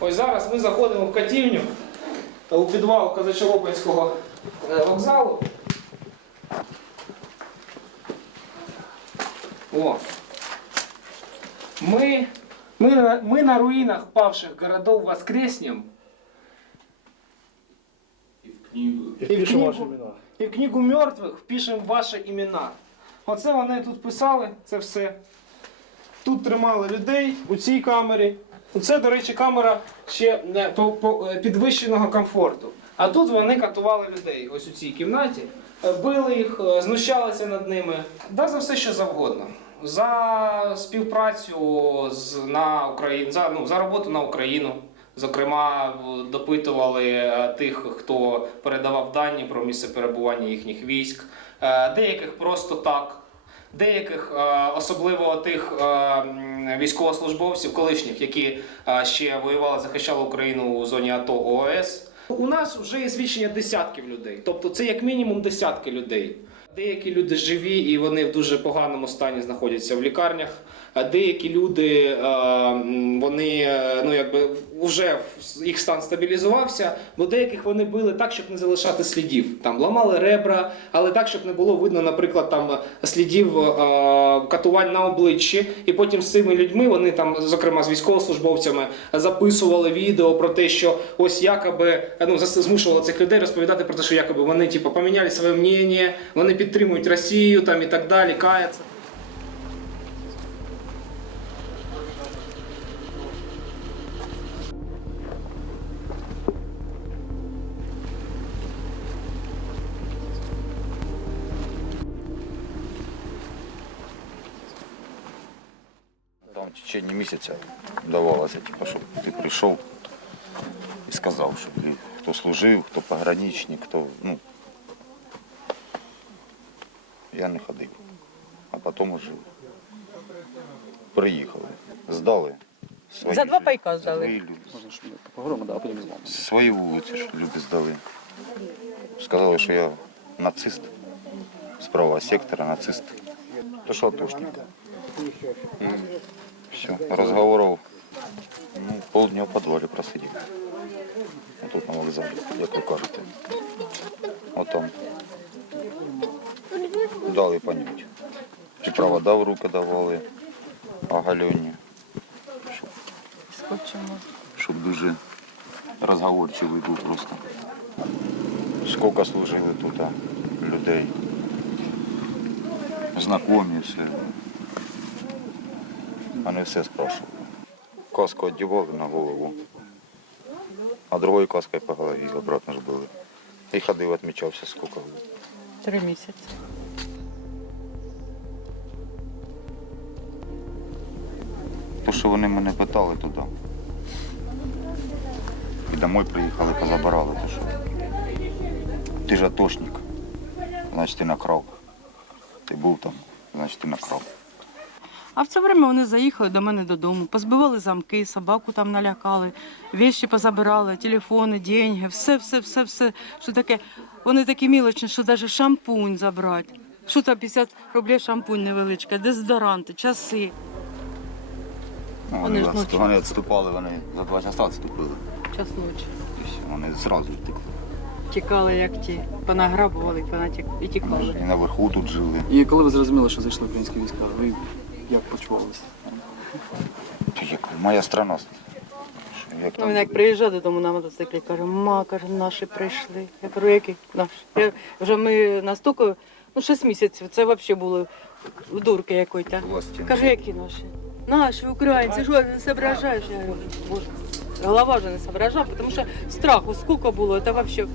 Ось зараз ми заходимо в катівню у підвал Казачолопинського е, вокзалу. О. Мы, мы, на- мы на руинах павших городов воскреснем. І в книгу. І в, книгу, і в книгу мертвих впишемо ваші імена. Оце вони тут писали, це все. Тут тримали людей у цій камері. Це, до речі, камера ще по, е, підвищеного комфорту. А тут вони катували людей ось у цій кімнаті, Е, били їх, е, знущалися над ними. Да, за все, що завгодно. За співпрацю з, на Україну, за, ну, за роботу на Україну. Зокрема, допитували е, тих, хто передавав дані про місце перебування їхніх військ, Е, деяких просто так, деяких, е, особливо тих е, військовослужбовців, колишніх, які е, ще воювали, захищали Україну у зоні АТО ООС. У нас вже є свідчення десятків людей, тобто це як мінімум десятки людей. Деякі люди живі і вони в дуже поганому стані знаходяться в лікарнях. А деякі люди вони ну якби вже їх стан стабілізувався, бо деяких вони били так, щоб не залишати слідів. Там ламали ребра, але так, щоб не було видно, наприклад, там слідів е, катувань на обличчі. І потім з цими людьми вони там, зокрема з військовослужбовцями, записували відео про те, що ось якоби ну змушували цих людей розповідати про те, що якоби вони типу, поміняли своє мнення, вони підтримують Росію там і так далі, каяться. В течение месяца давалося, типу, щоб ти прийшов і сказав, щоб ти хто служив, хто пограничник, хто. Ну, я не ходив. А потім уже приїхали. Здали. Свої За два пайка здали. Свої люди. Можна ж ми поговоримо, да, а потім з вами. Свої вулиці ж люди здали. Сказали, що я нацист. З правого сектора нацист. То що атошник? Все, разговоров ну, полдня в подвалі просидів. Тут на вокзалі, як ви кажете. От там. Дали понять. І провода в руки давали, оголені. Щоб, щоб дуже розговорчивий був просто. Скільки служили тут людей. Знакомі все. Вони все спрашивали. Каску одягали на голову, а другою каскою по голові обратно ж били. І ходив, відмічався скільки. Три місяці. То, що вони мене питали туди. І домой приїхали, позабирали, то що. Ти ж атошник, значить ти накрав. Ти був там, значить ти накрав. А в це время вони заїхали до мене додому, позбивали замки, собаку там налякали, вещі позабирали, телефони, деньги, все, все, все, все. Що таке? Вони такі мілочні, що навіть шампунь забрати. Що там 50 рублів шампунь невеличкий, дезодоранти, часи. Ну, Вони вони, ж ночі. вони відступали, вони за два часа відступили. Час ночі. І все, вони зразу втекли. Тікали, як ті, понаграбували понатік- і Вони тікали. і наверху тут жили. І коли ви зрозуміли, що зайшли українські війська, ви як почувалися? Та як моя страна. Як Ну, він як приїжджає додому на мотоциклі, каже, ма, каже, наші прийшли. Я кажу, які наші? Я, вже ми настільки, ну 6 місяців, це взагалі були в дурки власті. Каже, які наші? Наші, українці, що не соображаєш? Я говорю, боже, голова вже не соображав, тому що страху скільки було, це взагалі